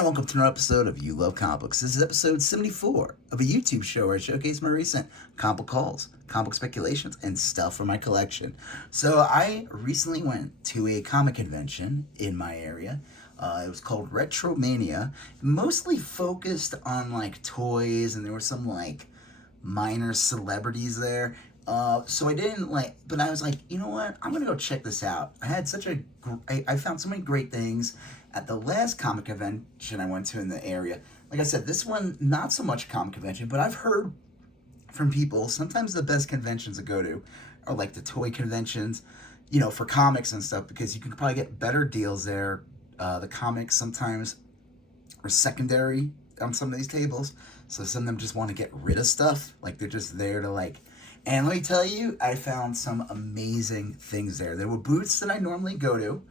And welcome to another episode of You Love Comic Books. This is episode 74 of a YouTube show where I showcase my recent comic book hauls, comic book speculations, and stuff from my collection. So I recently went to a comic convention in my area. It was called Retromania, mostly focused on like toys, and there were some like minor celebrities there. So I didn't like, but I was like, you know what? I'm gonna go check this out. I found so many great things at the last comic convention I went to in the area. Like I said, this one, not so much a comic convention, but I've heard from people, sometimes the best conventions to go to are like the toy conventions, for comics and stuff, because you can probably get better deals there. The comics sometimes are secondary on some of these tables, so some of them just want to get rid of stuff. Like, they're just there to like, and let me tell you, I found some amazing things there. There were booths that I normally go to,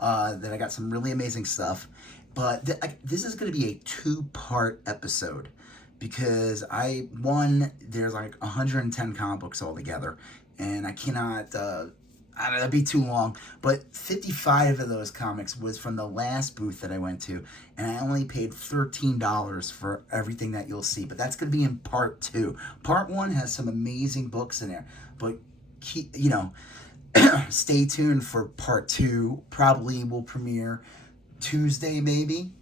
that I got some really amazing stuff. But this is going to be a two-part episode because there's like 110 comic books altogether, and I cannot, I don't know, that'd be too long, but 55 of those comics was from the last booth that I went to, and I only paid $13 for everything that you'll see, but that's going to be in part two. Part one has some amazing books in there, but stay tuned for part two. Probably will premiere Tuesday, maybe.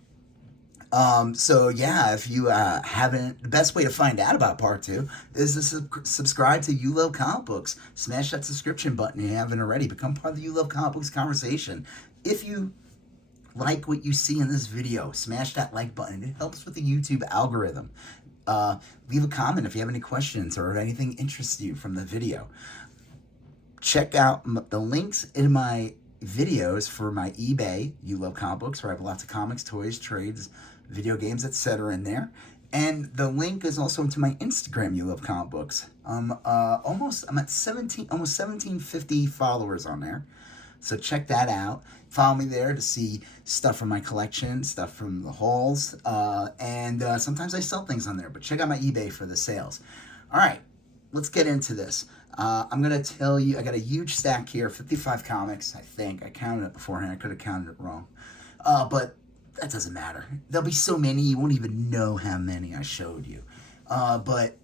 So yeah, if you haven't, the best way to find out about part two is to subscribe to You Love Comic Books. Smash that subscription button if you haven't already. Become part of the You Love Comic Books conversation. If you like what you see in this video, smash that like button. It helps with the YouTube algorithm. Leave a comment if you have any questions or if anything interests you from the video. Check out the links in my videos for my eBay, You Love Comic Books, where I have lots of comics, toys, trades, video games, etc. in there. And the link is also into my Instagram, You Love Comic Books. I'm at almost 1750 followers on there. So check that out. Follow me there to see stuff from my collection, stuff from the hauls, and sometimes I sell things on there. But check out my eBay for the sales. All right, let's get into this. I'm going to tell you, I got a huge stack here, 55 comics, I think. I counted it beforehand. I could have counted it wrong. But that doesn't matter. There'll be so many, you won't even know how many I showed you. And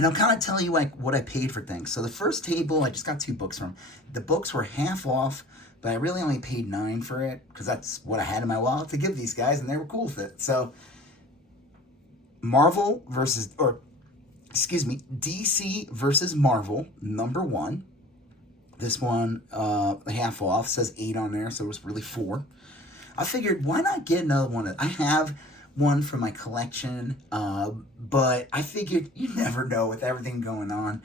I'll kind of tell you like what I paid for things. So the first table, I just got 2 books from. The books were half off, but I really only paid $9 for it because that's what I had in my wallet to give these guys, and they were cool with it. So DC versus Marvel, #1. This one, half off, says 8 on there, so it was really 4. I figured, why not get another one? I have one from my collection, but I figured you never know with everything going on.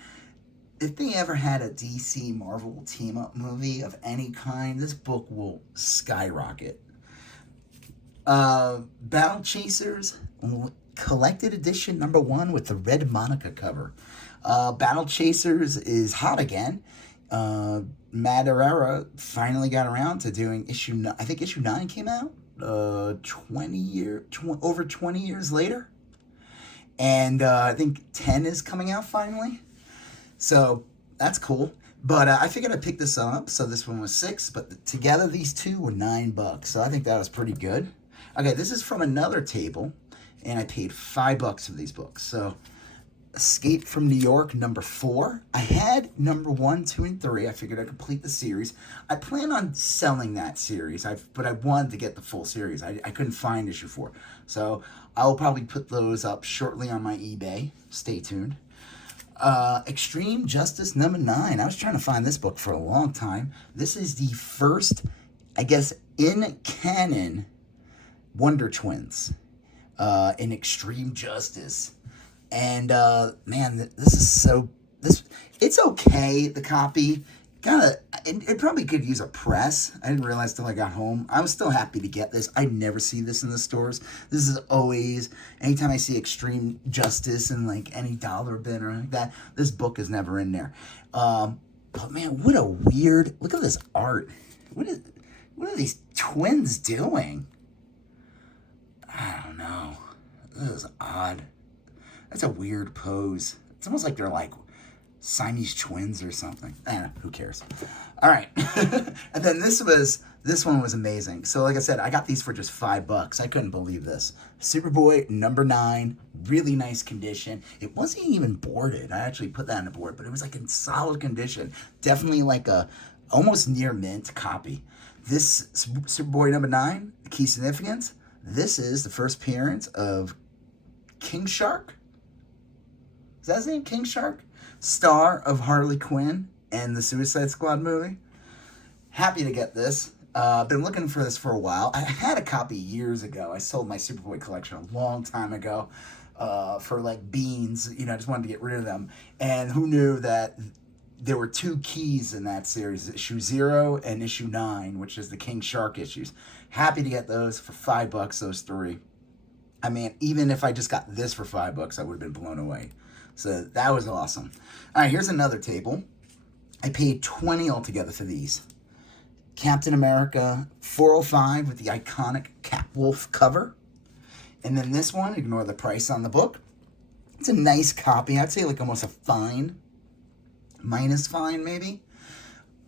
If they ever had a DC Marvel team-up movie of any kind, this book will skyrocket. Battle Chasers, collected edition #1 with the red Monica cover. Battle Chasers is hot again. Madureira finally got around to doing issue 9. I think issue 9 came out over 20 years later. And I think 10 is coming out finally. So that's cool. But I figured I'd pick this up. So this one was $6, but together these two were $9. So I think that was pretty good. Okay, this is from another table, and I paid $5 for these books. So Escape from New York, #4. I had #1, 2, and 3. I figured I'd complete the series. I plan on selling that series, but I wanted to get the full series. I couldn't find issue 4. So I'll probably put those up shortly on my eBay. Stay tuned. Extreme Justice #9. I was trying to find this book for a long time. This is the first, I guess, in canon Wonder Twins in Extreme Justice. And man, it's okay. The copy it probably could use a press. I didn't realize till I got home. I was still happy to get this. I never see this in the stores. This is always, anytime I see Extreme Justice in like any dollar bin or like that, this book is never in there. But man, what a weird, look at this art. What are these twins doing? I don't know. This is odd. That's a weird pose. It's almost like they're like Siamese twins or something. I don't know, who cares? All right. And then this was This one was amazing. So, like I said, I got these for just $5. I couldn't believe this. Superboy number 9, really nice condition. It wasn't even boarded. I actually put that on the board, but it was like in solid condition. Definitely like a almost near mint copy. This Superboy number 9, the key significance. This is the first appearance of King Shark. Is that his name? King Shark? Star of Harley Quinn and the Suicide Squad movie. Happy to get this. Been looking for this for a while. I had a copy years ago. I sold my Superboy collection a long time ago for like beans. You know, I just wanted to get rid of them. And who knew that there were 2 keys in that series, issue 0 and issue 9, which is the King Shark issues. Happy to get those for $5, those 3. I mean, even if I just got this for $5, I would have been blown away. So that was awesome. All right, here's another table. I paid $20 altogether for these. Captain America 405 with the iconic Capwolf cover. And then this one, ignore the price on the book. It's a nice copy. I'd say like almost a fine. Minus fine, maybe.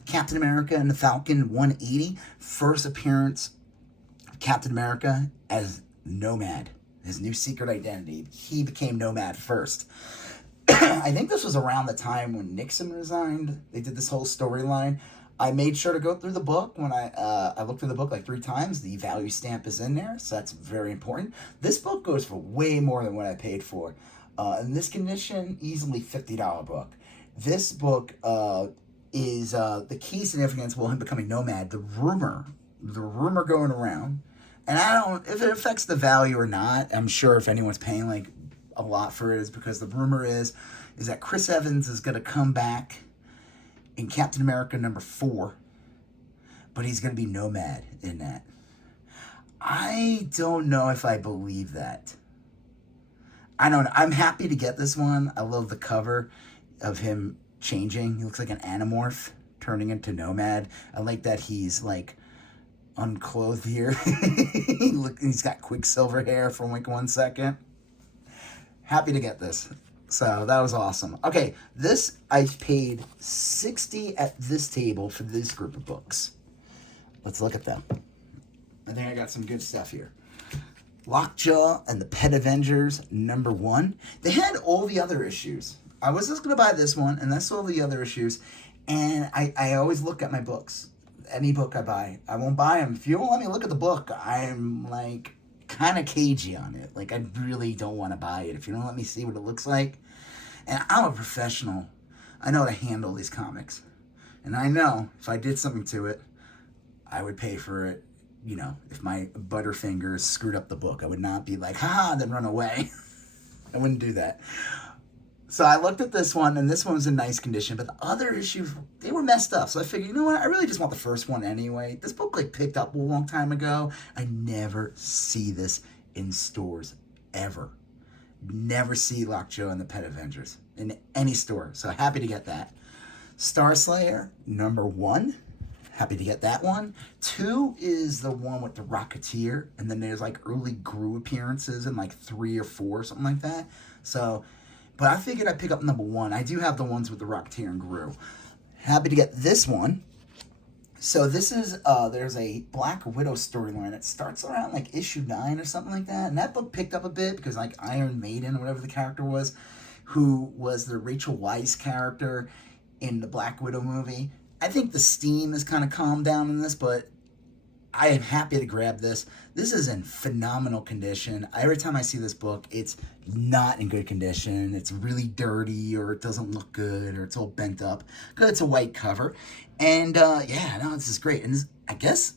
Captain America and the Falcon 180. First appearance of Captain America as Nomad. His new secret identity. He became Nomad first. I think this was around the time when Nixon resigned. They did this whole storyline. I made sure to go through the book when I looked through the book like 3 times. The value stamp is in there, so that's very important. This book goes for way more than what I paid for. In this condition, easily $50 book. This book is the key significance of him becoming Nomad. The rumor going around, and I don't if it affects the value or not. I'm sure if anyone's paying like a lot for it, is because the rumor is that Chris Evans is going to come back in Captain America number 4, but he's going to be Nomad in that. I don't know if I believe that. I don't know. I'm happy to get this one. I love the cover of him changing. He looks like an Animorph turning into Nomad. I like that he's like unclothed here. He's got Quicksilver hair for like 1 second. Happy to get this. So that was awesome. Okay, this I paid $60 at this table for this group of books. Let's look at them. I think I got some good stuff here. Lockjaw and the Pet Avengers number 1. They had all the other issues. I was just going to buy this one, and that's all the other issues. And I always look at my books. Any book I buy, I won't buy them. If you don't let me look at the book, I'm like kind of cagey on it. Like, I really don't want to buy it if you don't let me see what it looks like. And I'm a professional. I know how to handle these comics. And I know if I did something to it, I would pay for it. You know, if my Butterfingers screwed up the book, I would not be like, ha, then run away. I wouldn't do that. So I looked at this one, and this one was in nice condition, but the other issues, they were messed up. So I figured, you know what, I really just want the first one anyway. This book like picked up a long time ago. I never see this in stores, ever. Never see Lockjaw and the Pet Avengers in any store. So happy to get that. Star Slayer, number 1. Happy to get that one. 2 is the one with the Rocketeer, and then there's like early Gru appearances in like 3 or 4, something like that. So... but I figured I'd pick up number 1. I do have the ones with the Rocketeer and Gru. Happy to get this one. So this is, there's a Black Widow storyline. It starts around like issue 9 or something like that. And that book picked up a bit because like Iron Maiden, or whatever the character was, who was the Rachel Weisz character in the Black Widow movie. I think the steam has kind of calmed down in this, but I am happy to grab this. This is in phenomenal condition. Every time I see this book, it's not in good condition. It's really dirty, or it doesn't look good, or it's all bent up. Good, it's a white cover. And, yeah, no, this is great. And this, I guess,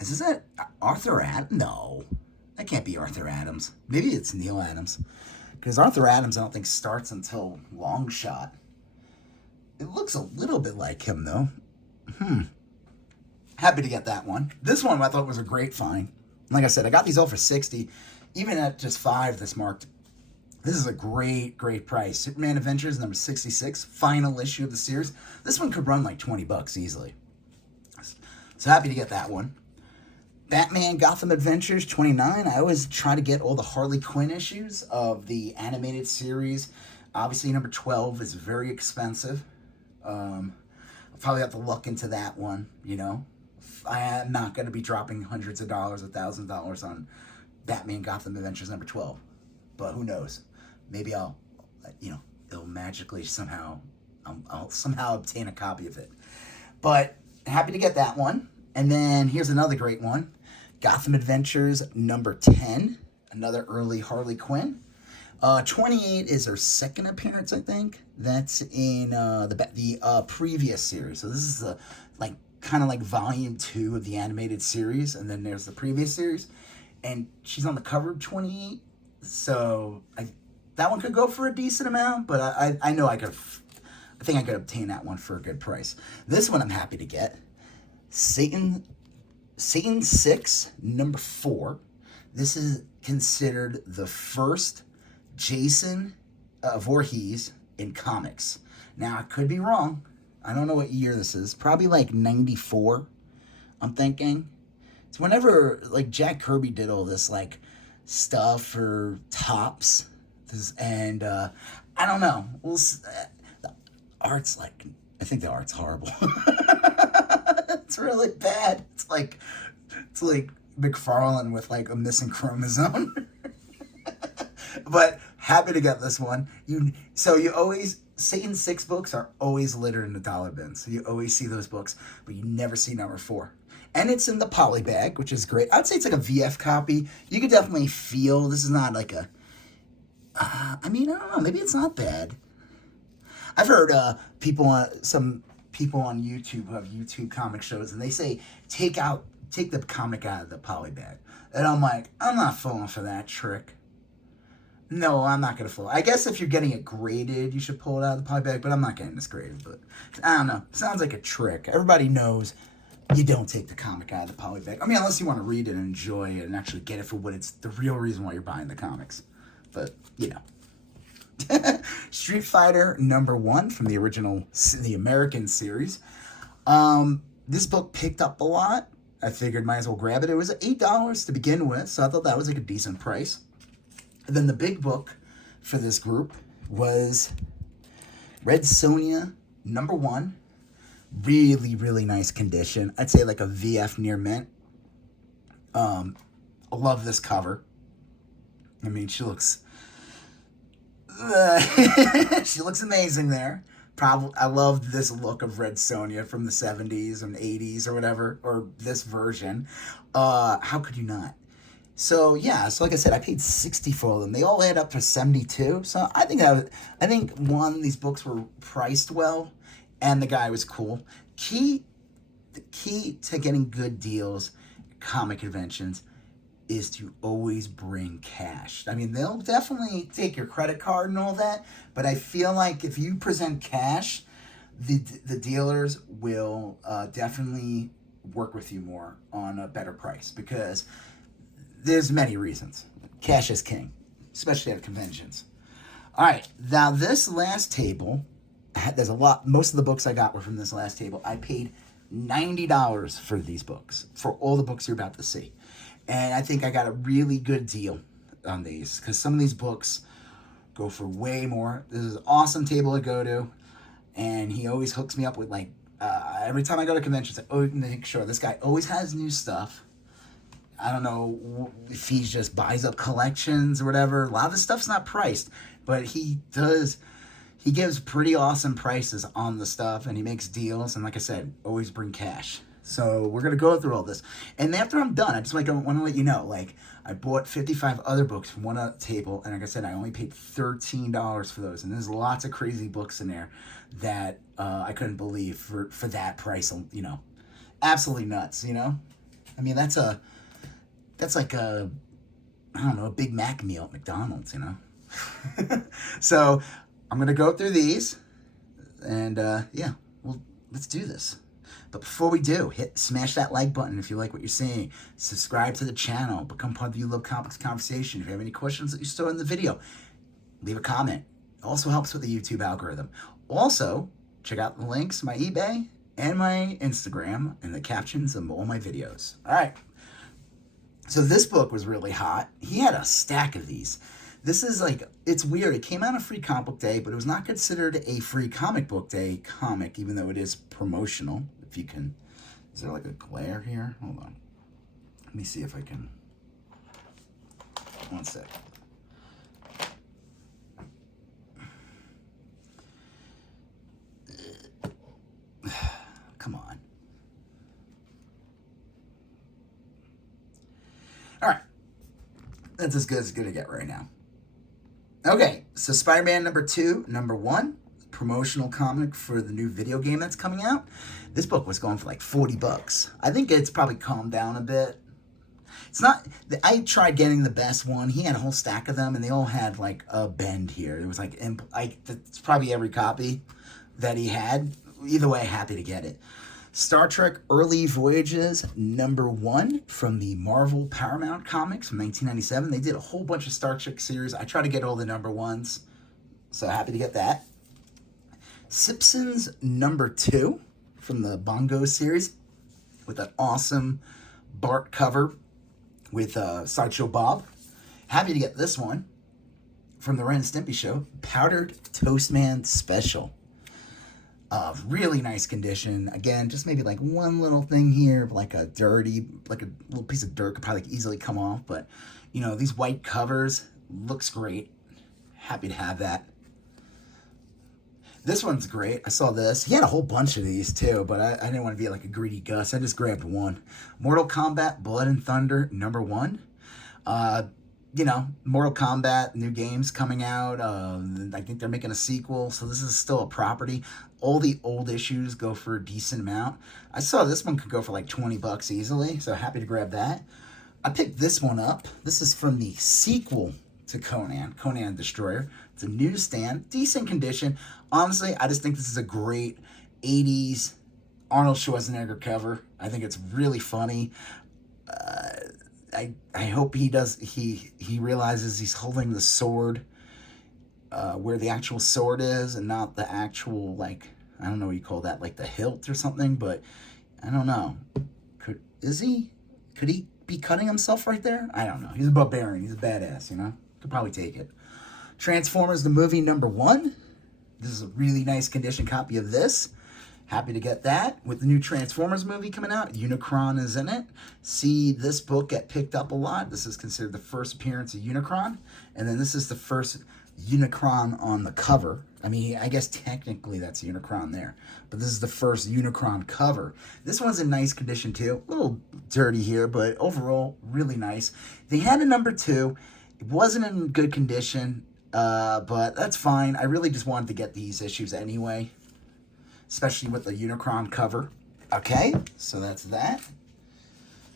is this Arthur Adams? No, that can't be Arthur Adams. Maybe it's Neil Adams. Because Arthur Adams, I don't think, starts until Long Shot. It looks a little bit like him, though. Happy to get that one. This one I thought was a great find. Like I said, I got these all for $60. Even at just $5 this marked. This is a great, great price. Superman Adventures number 66, final issue of the series. This one could run like $20 easily. So happy to get that one. Batman Gotham Adventures 29. I always try to get all the Harley Quinn issues of the animated series. Obviously number 12 is very expensive. I'll probably have to look into that one, you know. I am not going to be dropping hundreds of dollars, $1,000 on Batman Gotham Adventures number 12. But who knows? Maybe I'll, it'll magically somehow, I'll somehow obtain a copy of it. But happy to get that one. And then here's another great one. Gotham Adventures number 10. Another early Harley Quinn. 28 is her second appearance, I think. That's in the previous series. So this is the kind of like volume 2 of the animated series, and then there's the previous series, and she's on the cover of 28. So that one could go for a decent amount, but I know I think I could obtain that one for a good price. This one I'm happy to get. Satan 6 number 4. This is considered the first Jason Voorhees in comics. Now, I could be wrong. I don't know what year this is. Probably like 94, I'm thinking. It's whenever like Jack Kirby did all this like stuff for Topps. And I don't know. The art's like, I think the art's horrible. It's really bad. It's like McFarlane with like a missing chromosome. But happy to get this one. Satan 6 books are always littered in the dollar bin. So you always see those books, but you never see number 4. And it's in the poly bag, which is great. I'd say it's like a VF copy. You could definitely feel, this is not like a, I don't know, maybe it's not bad. I've heard some people on YouTube who have YouTube comic shows, and they say, take the comic out of the poly bag. And I'm like, I'm not falling for that trick. No, I'm not going to fall. I guess if you're getting it graded, you should pull it out of the poly bag, but I'm not getting this graded. But I don't know. Sounds like a trick. Everybody knows you don't take the comic out of the poly bag. I mean, unless you want to read it and enjoy it and actually get it for what it's the real reason why you're buying the comics. But, Street Fighter number 1 from the American series. This book picked up a lot. I figured might as well grab it. It was $8 to begin with, so I thought that was like a decent price. And then the big book for this group was Red Sonja number 1. Really, really nice condition. I'd say like a VF near mint. I love this cover. I mean, she looks amazing there. I love this look of Red Sonja from the 70s and 80s or whatever, or this version. How could you not? So like I said, I paid $60 for them. They all add up to $72. So I think these books were priced well, and the guy was cool. The key to getting good deals at comic conventions is to always bring cash. I mean, they'll definitely take your credit card and all that, but I feel like if you present cash, the dealers will definitely work with you more on a better price, because there's many reasons. Cash is king, especially at conventions. All right, now this last table, there's a lot. Most of the books I got were from this last table. I paid $90 for these books, for all the books you're about to see. And I think I got a really good deal on these, because some of these books go for way more. This is an awesome table to go to, and he always hooks me up with every time I go to conventions, I always make sure this guy always has new stuff. I don't know if he just buys up collections or whatever. A lot of the stuff's not priced, but he gives pretty awesome prices on the stuff, and he makes deals. And like I said, always bring cash. So we're going to go through all this. And after I'm done, I just want to let you know, I bought 55 other books from one table, and like I said, I only paid $13 for those. And there's lots of crazy books in there that I couldn't believe for that price, absolutely nuts, I mean, that's like a Big Mac meal at McDonald's, So I'm going to go through these, and let's do this. But before we do, smash that like button if you like what you're seeing. Subscribe to the channel. Become part of the You Love Comics conversation. If you have any questions that you saw in the video, leave a comment. It also helps with the YouTube algorithm. Also, check out the links, my eBay and my Instagram, and the captions of all my videos. All right. So this book was really hot. He had a stack of these. This is it's weird. It came out on Free Comic Book Day, but it was not considered a Free Comic Book Day comic, even though it is promotional, if you can Is there like a glare here? Hold on. Let me see if I can. One sec. Come on. All right. That's as good as it's going to get right now. Okay, so Spider-Man #2, #1, promotional comic for the new video game that's coming out. This book was going for like $40. I think it's probably calmed down a bit. It's not, I tried getting the best one. He had a whole stack of them, and they all had like a bend here. It was like, it's probably every copy that he had. Either way, happy to get it. Star Trek Early Voyages #1 from the Marvel Paramount Comics from 1997. They did a whole bunch of Star Trek series. I try to get all the #1s, so happy to get that. Simpsons #2 from the Bongo series with an awesome Bart cover with Sideshow Bob. Happy to get this one from the Ren and Stimpy Show, Powdered Toast Man Special. Really nice condition. Again, just maybe like one little thing here, like a little piece of dirt could probably easily come off. But, you know, these white covers, looks great. Happy to have that. This one's great. I saw this. He had a whole bunch of these too, but I didn't want to be like a greedy Gus. I just grabbed one. Mortal Kombat Blood and Thunder #1. You know, Mortal Kombat, new games coming out. I think they're making a sequel, so this is still a property. All the old issues go for a decent amount. I saw this one could go for like $20 easily, so happy to grab that. I picked this one up. This is from the sequel to Conan, Conan Destroyer. It's a newsstand, decent condition. Honestly, I just think this is a great 80s Arnold Schwarzenegger cover. I think it's really funny. I hope he realizes he's holding the sword where the actual sword is and not the actual, like, I don't know what you call that, like the hilt or something, but I don't know. Could he be cutting himself right there? I don't know. He's a barbarian. He's a badass, you know? Could probably take it. Transformers the movie #1. This is a really nice condition copy of this. Happy to get that. With the new Transformers movie coming out, Unicron is in it. See this book get picked up a lot. This is considered the first appearance of Unicron. And then this is the first Unicron on the cover. I mean, I guess technically that's Unicron there. But this is the first Unicron cover. This one's in nice condition too. A little dirty here, but overall, really nice. They had a #2. It wasn't in good condition, but that's fine. I really just wanted to get these issues anyway, especially with the Unicron cover. Okay, so that's that.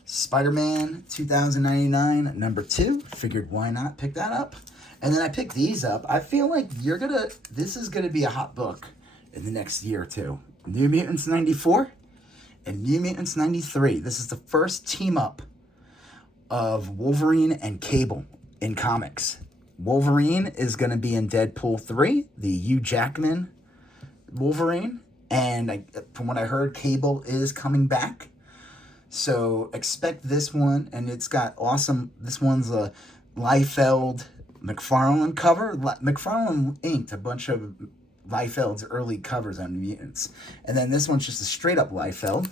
Spider-Man 2099 #2. Figured why not pick that up. And then I picked these up. I feel like this is gonna be a hot book in the next year or two. New Mutants 94 and New Mutants 93. This is the first team up of Wolverine and Cable in comics. Wolverine is gonna be in Deadpool 3, the Hugh Jackman Wolverine. And from what I heard, Cable is coming back. So expect this one. And it's got awesome, this one's a Liefeld McFarlane cover. McFarlane inked a bunch of Liefeld's early covers on Mutants. And then this one's just a straight up Liefeld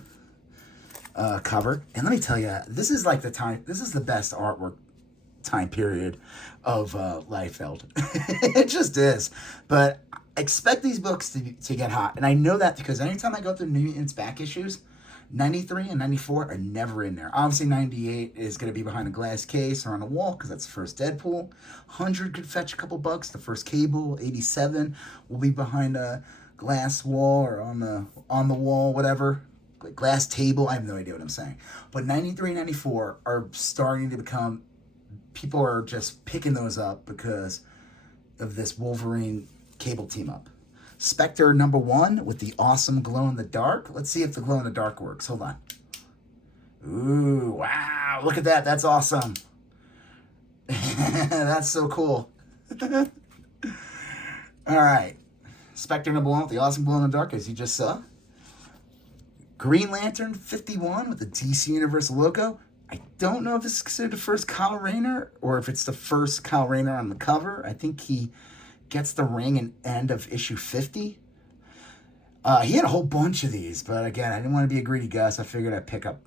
cover. And let me tell you, this is like this is the best artwork time period of Liefeld. It just is. But expect these books to get hot. And I know that because anytime I go through New Mutants back issues, 93 and 94 are never in there. Obviously, 98 is going to be behind a glass case or on a wall because that's the first Deadpool. 100 could fetch a couple bucks. The first Cable, 87, will be behind a glass wall or on the wall, whatever. Glass table. I have no idea what I'm saying. But 93 and 94 are starting to become... People are just picking those up because of this Wolverine Cable team up. Spectre #1 with the awesome glow in the dark. Let's see if the glow in the dark works. Hold on. Ooh, wow. Look at that. That's awesome. That's so cool. All right. Spectre #1 with the awesome glow in the dark, as you just saw. Green Lantern 51 with the DC Universe logo. I don't know if this is considered the first Kyle Rayner or if it's the first Kyle Rayner on the cover. I think he gets the ring in end of issue 50. He had a whole bunch of these, but again, I didn't want to be a greedy Gus. I figured I'd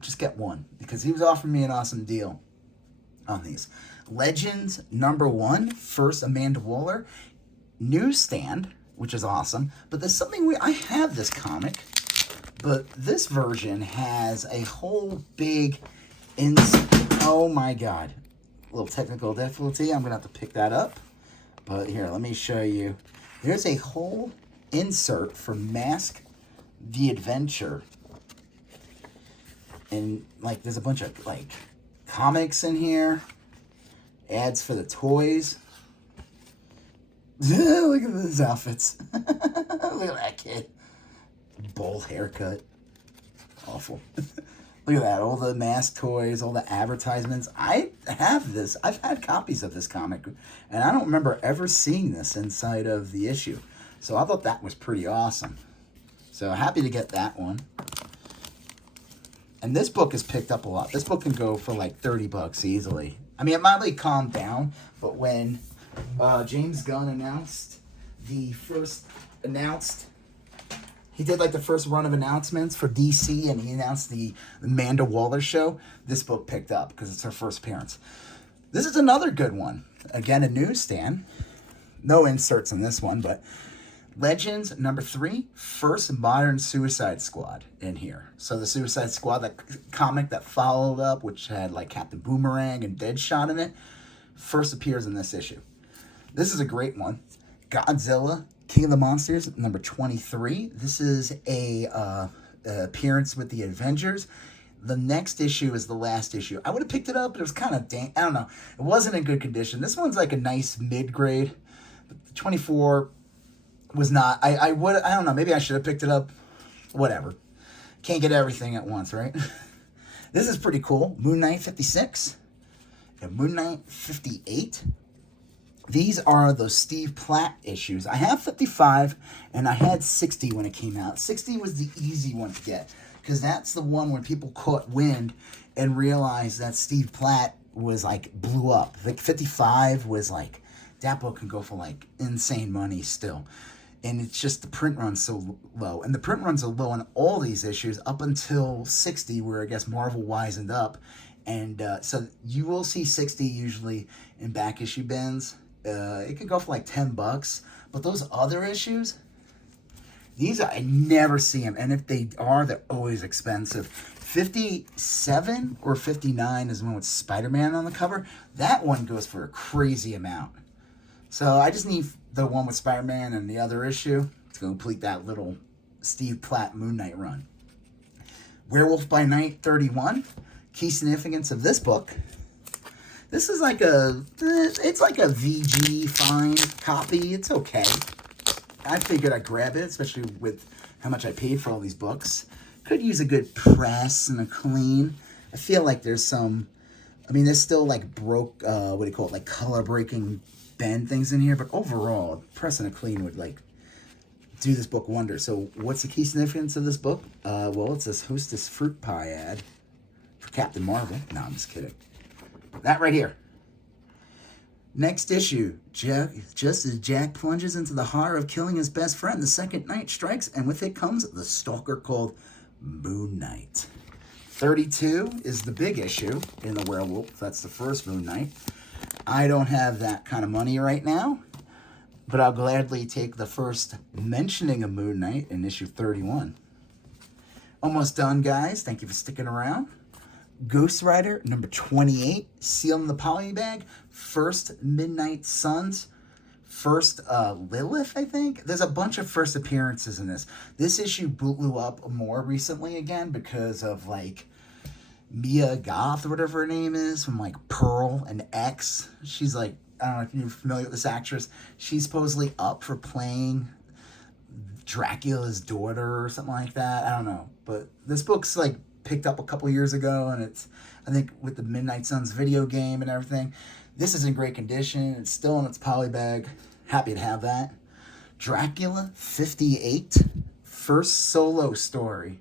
just get one, because he was offering me an awesome deal on these. Legends #1, first Amanda Waller, newsstand, which is awesome. But there's something I have this comic, but this version has a whole big oh my god, a little technical difficulty. I'm gonna have to pick that up. But here, let me show you. There's a whole insert for Mask the Adventure, and like there's a bunch of like comics in here, ads for the toys. Look at those outfits. Look at that kid. Bowl haircut. Awful. Look at that. All the Mask toys, all the advertisements. I have this. I've had copies of this comic, and I don't remember ever seeing this inside of the issue. So I thought that was pretty awesome. So happy to get that one. And this book is picked up a lot. This book can go for like $30 easily. I mean, it might like calm down, but when James Gunn he did like the first run of announcements for DC, and he announced the Amanda Waller show. This book picked up because it's her first appearance. This is another good one. Again, a newsstand. No inserts in this one, but Legends #3, first modern Suicide Squad in here. So the Suicide Squad, that comic that followed up, which had like Captain Boomerang and Deadshot in it, first appears in this issue. This is a great one. Godzilla, King of the Monsters, #23. This is a appearance with the Avengers. The next issue is the last issue. I would have picked it up, but it was kind of I don't know. It wasn't in good condition. This one's like a nice mid-grade. But 24 was not. I don't know. Maybe I should have picked it up. Whatever. Can't get everything at once, right? This is pretty cool. Moon Knight 56 and Moon Knight 58. These are those Steve Platt issues. I have 55, and I had 60 when it came out. 60 was the easy one to get, because that's the one when people caught wind and realized that Steve Platt was like blew up. Like 55 was like, that book can go for like insane money still. And it's just the print run's so low. And the print runs are low on all these issues up until 60, where I guess Marvel wisened up. And so you will see 60 usually in back issue bins. It could go for like $10, but those other issues, I never see them, and if they are, they're always expensive. 57 or 59 is the one with Spider-Man on the cover. That one goes for a crazy amount. So I just need the one with Spider-Man and the other issue to complete that little Steve Platt Moon Knight run. Werewolf by Night 31. Key significance of this book. This is like it's like a VG fine copy. It's okay. I figured I'd grab it, especially with how much I paid for all these books. Could use a good press and a clean. I feel like there's there's still like like color breaking bend things in here, but overall, press and a clean would like do this book wonders. So what's the key significance of this book? Well, it's this Hostess fruit pie ad for Captain Marvel. No, I'm just kidding. That right here. Next issue. Just as Jack plunges into the horror of killing his best friend, the second night strikes, and with it comes the stalker called Moon Knight. 32 is the big issue in the Werewolf. That's the first Moon Knight. I don't have that kind of money right now, but I'll gladly take the first mentioning of Moon Knight in issue 31. Almost done, guys. Thank you for sticking around. Ghost Rider #28, sealed in the poly bag. First Midnight Suns. First Lilith, I think. There's a bunch of first appearances in this. This issue blew up more recently again because of like Mia Goth or whatever her name is from like Pearl and X. She's like, I don't know if you're familiar with this actress. She's supposedly up for playing Dracula's daughter or something like that. I don't know. But this book's like picked up a couple years ago, and it's, I think with the Midnight Suns video game and everything, this is in great condition. It's still in its poly bag. Happy to have that. Dracula 58, first solo story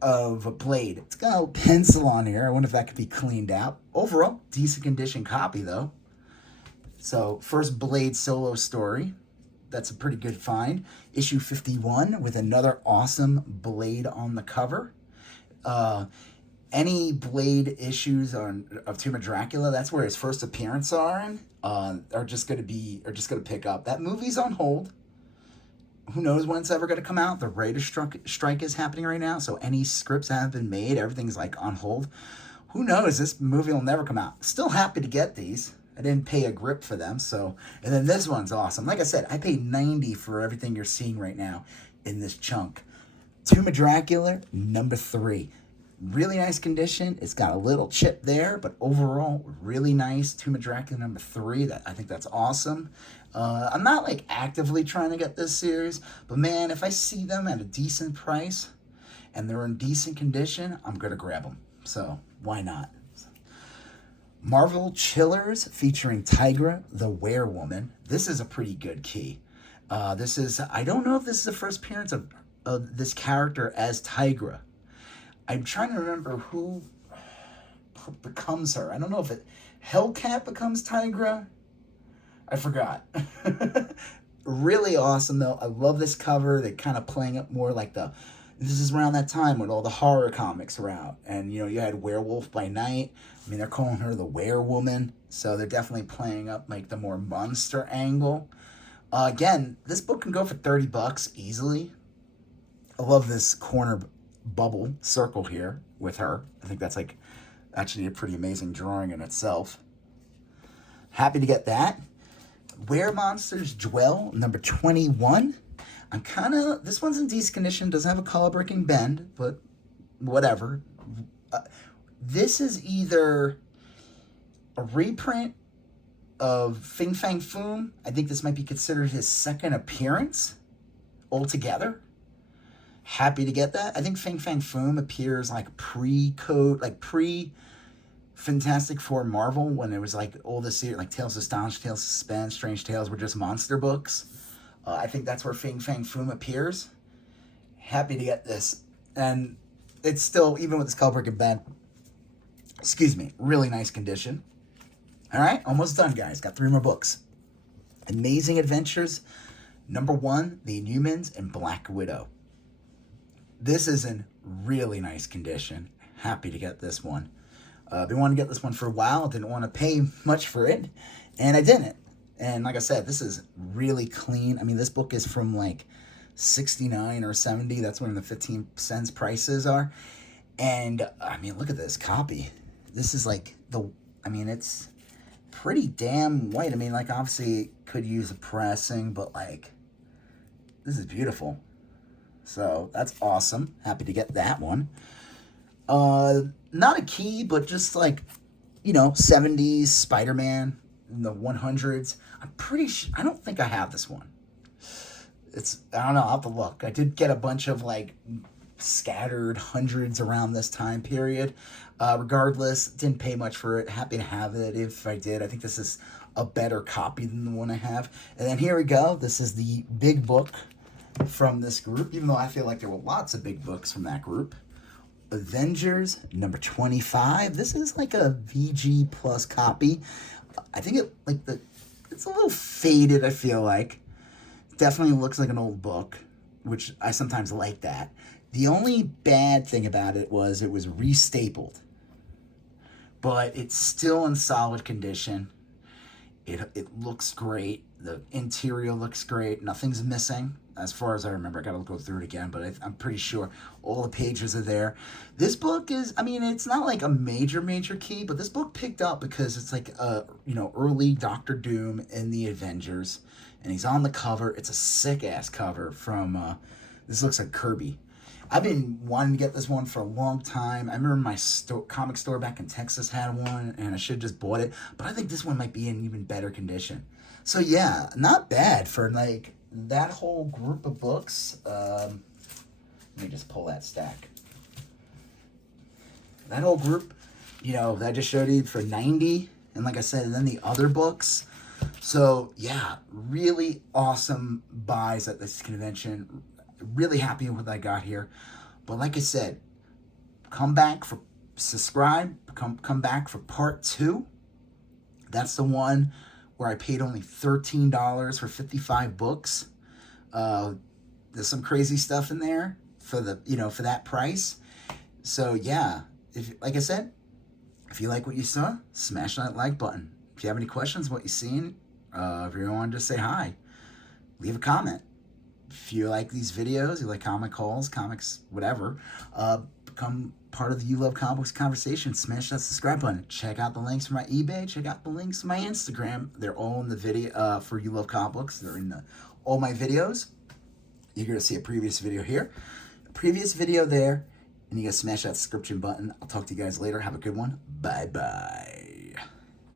of Blade. It's got a pencil on here. I wonder if that could be cleaned out. Overall, decent condition copy though. So first Blade solo story. that's a pretty good find. Issue 51 with another awesome Blade on the cover. Any Blade issues of Tomb of Dracula, that's where his first appearance are just gonna pick up. That movie's on hold. Who knows when it's ever gonna come out? The writer's strike is happening right now, so any scripts that have been made, everything's like on hold. Who knows? This movie will never come out. Still happy to get these. I didn't pay a grip for them, so. And then this one's awesome. Like I said, I paid $90 for everything you're seeing right now in this chunk. Tomb of Dracula, number 3. Really nice condition. It's got a little chip there, but overall, really nice. Tomb of Dracula, number 3. I think that's awesome. I'm not like actively trying to get this series, but man, if I see them at a decent price and they're in decent condition, I'm going to grab them. So why not? Marvel Chillers featuring Tigra the Werewoman. This is a pretty good key. I don't know if this is the first appearance of this character as Tigra. I'm trying to remember who becomes her. I don't know if Hellcat becomes Tigra. I forgot. Really awesome though. I love this cover. They're kind of playing up more like this is around that time when all the horror comics were out. And, you had Werewolf by Night. I mean, they're calling her the Werewoman. So they're definitely playing up, like, the more monster angle. Again, this book can go for $30 easily. I love this corner bubble circle here with her. I think that's, like, actually a pretty amazing drawing in itself. Happy to get that. Where Monsters Dwell, number 21. This one's in decent condition, doesn't have a color-breaking bend, but whatever. This is either a reprint of Fin Fang Foom. I think this might be considered his second appearance altogether. Happy to get that. I think Fin Fang Foom appears like pre-Fantastic Four Marvel, when it was like all the series, like Tales of Astonish, Tales of Suspense, Strange Tales were just monster books. I think that's where Fin Fang Foom appears. Happy to get this. And it's still, even with this color-breaking bend, really nice condition. All right, almost done, guys. Got 3 more books. Amazing Adventures, number 1, The Inhumans and Black Widow. This is in really nice condition. Happy to get this one. Been wanting to get this one for a while. Didn't want to pay much for it, and I didn't. And like I said, this is really clean. I mean, this book is from like 69 or 70. That's when the 15 cents prices are. And I mean, look at this copy. This is like it's pretty damn white. I mean, like, obviously it could use a pressing, but like, this is beautiful. So that's awesome. Happy to get that one. Not a key, but just like, 70s Spider-Man in the 100s. I'm pretty sure, I don't think I have this one. I don't know, I'll have to look. I did get a bunch of like scattered hundreds around this time period. Regardless, didn't pay much for it. Happy to have it if I did. I think this is a better copy than the one I have. And then here we go. This is the big book from this group, even though I feel like there were lots of big books from that group. Avengers, number 25. This is like a VG plus copy. I think it's a little faded, I feel like. Definitely looks like an old book, which I sometimes like that. The only bad thing about it was restapled. But it's still in solid condition. It looks great. The interior looks great. Nothing's missing, as far as I remember. I gotta go through it again, but I'm pretty sure all the pages are there. This book is, it's not like a major key, but this book picked up because it's like early Doctor Doom in the Avengers, and he's on the cover. It's a sick ass cover from this looks like Kirby. I've been wanting to get this one for a long time. I remember my comic store back in Texas had one, and I should have just bought it. But I think this one might be in even better condition. So yeah, not bad for like that whole group of books. Let me just pull that stack. That whole group, that I just showed you for 90. And like I said, and then the other books. So yeah, really awesome buys at this convention. Really happy with what I got here. But like I said, subscribe, come back for part 2. That's the one where I paid only $13 for 55 books. There's some crazy stuff in there for the, for that price. So yeah, like I said, if you like what you saw, smash that like button. If you have any questions, what you've seen, if you want to just say hi, leave a comment. If you like these videos, you like comic calls, comics, whatever, become part of the You Love Comic Books conversation. Smash that subscribe button. Check out the links for my eBay. Check out the links for my Instagram. They're all in the video for You Love Comic Books. They're in all my videos. You're going to see a previous video here, a previous video there, and you got to smash that subscription button. I'll talk to you guys later. Have a good one. Bye-bye.